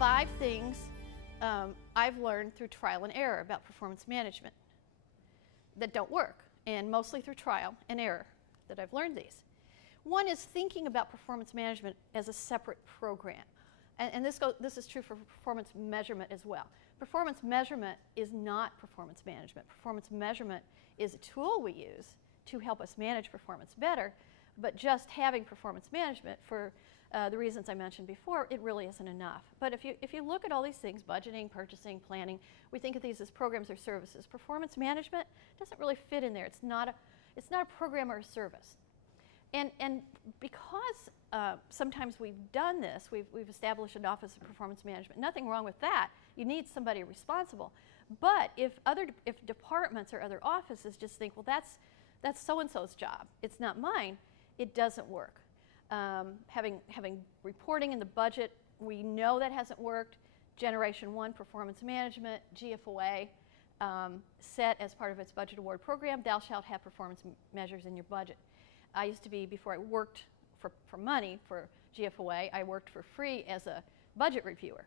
5 things I've learned through trial and error about performance management that don't work, and mostly through trial and error that I've learned these. One is thinking about performance management as a separate program. And this is true for performance measurement as well. Performance measurement is not performance management. Performance measurement is a tool we use to help us manage performance better, but just having performance management for the reasons I mentioned before, it really isn't enough. But if you look at all these things, budgeting, purchasing, planning, we think of these as programs or services. Performance management doesn't really fit in there. It's not a program or a service. And because sometimes we've done this, we've established an Office of Performance Management. Nothing wrong with that. You need somebody responsible. But if departments or other offices just think, well, that's so-and-so's job, it's not mine, it doesn't work. Having reporting in the budget, we know that hasn't worked. Generation 1 performance management, GFOA, set as part of its budget award program, thou shalt have performance measures in your budget. I used to be, before I worked for money for GFOA, I worked for free as a budget reviewer.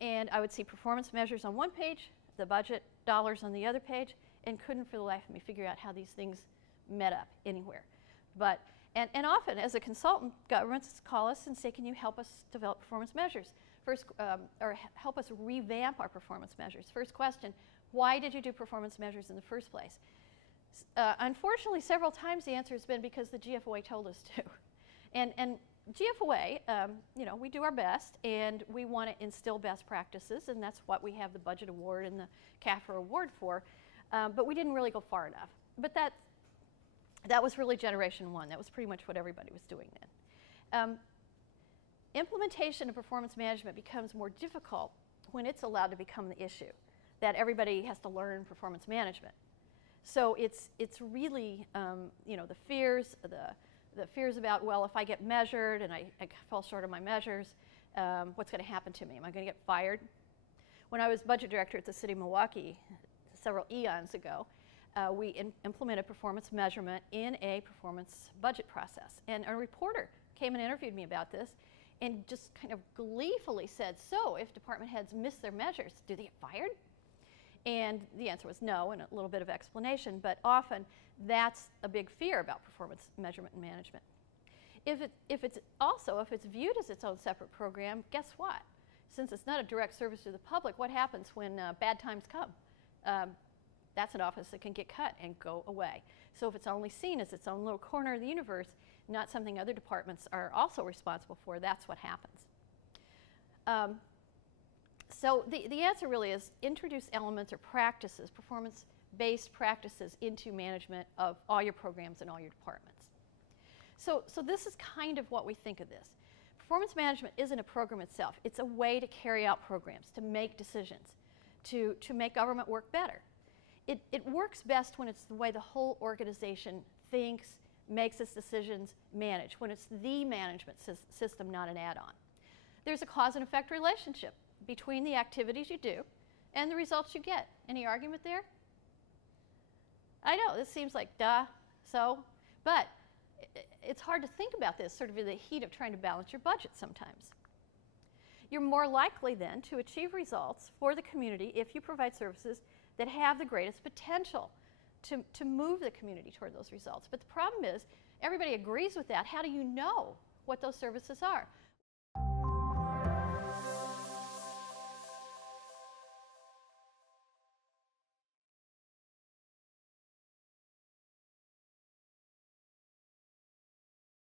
And I would see performance measures on one page, the budget dollars on the other page, and couldn't for the life of me figure out how these things met up anywhere. And often, as a consultant, governments call us and say, can you help us develop performance measures? First, or help us revamp our performance measures. First question, why did you do performance measures in the first place? Unfortunately, several times the answer has been because the GFOA told us to. And GFOA, you know, we do our best, and we want to instill best practices, and that's what we have the budget award and the CAFR award for. But we didn't really go far enough. But that was really generation 1. That was pretty much what everybody was doing then. Implementation of performance management becomes more difficult when it's allowed to become the issue, that everybody has to learn performance management. So it's really, you know, the fears about, well, if I get measured and I fall short of my measures, what's going to happen to me? Am I going to get fired? When I was budget director at the city of Milwaukee several eons ago, we implemented performance measurement in a performance budget process. And a reporter came and interviewed me about this and just kind of gleefully said, so if department heads miss their measures, do they get fired? And the answer was no, and a little bit of explanation, but often that's a big fear about performance measurement and management. If it's viewed as its own separate program, guess what? Since it's not a direct service to the public, what happens when bad times come? That's an office that can get cut and go away. So if it's only seen as its own little corner of the universe, not something other departments are also responsible for, that's what happens. So the answer really is introduce elements or practices, performance-based practices into management of all your programs and all your departments. So this is kind of what we think of this. Performance management isn't a program itself. It's a way to carry out programs, to make decisions, to make government work better. It works best when it's the way the whole organization thinks, makes its decisions, manage, when it's the management system, not an add-on. There's a cause and effect relationship between the activities you do and the results you get. Any argument there? I know, this seems like duh, so, but it's hard to think about this sort of in the heat of trying to balance your budget sometimes. You're more likely then to achieve results for the community if you provide services that have the greatest potential to move the community toward those results. But the problem is, everybody agrees with that. How do you know what those services are?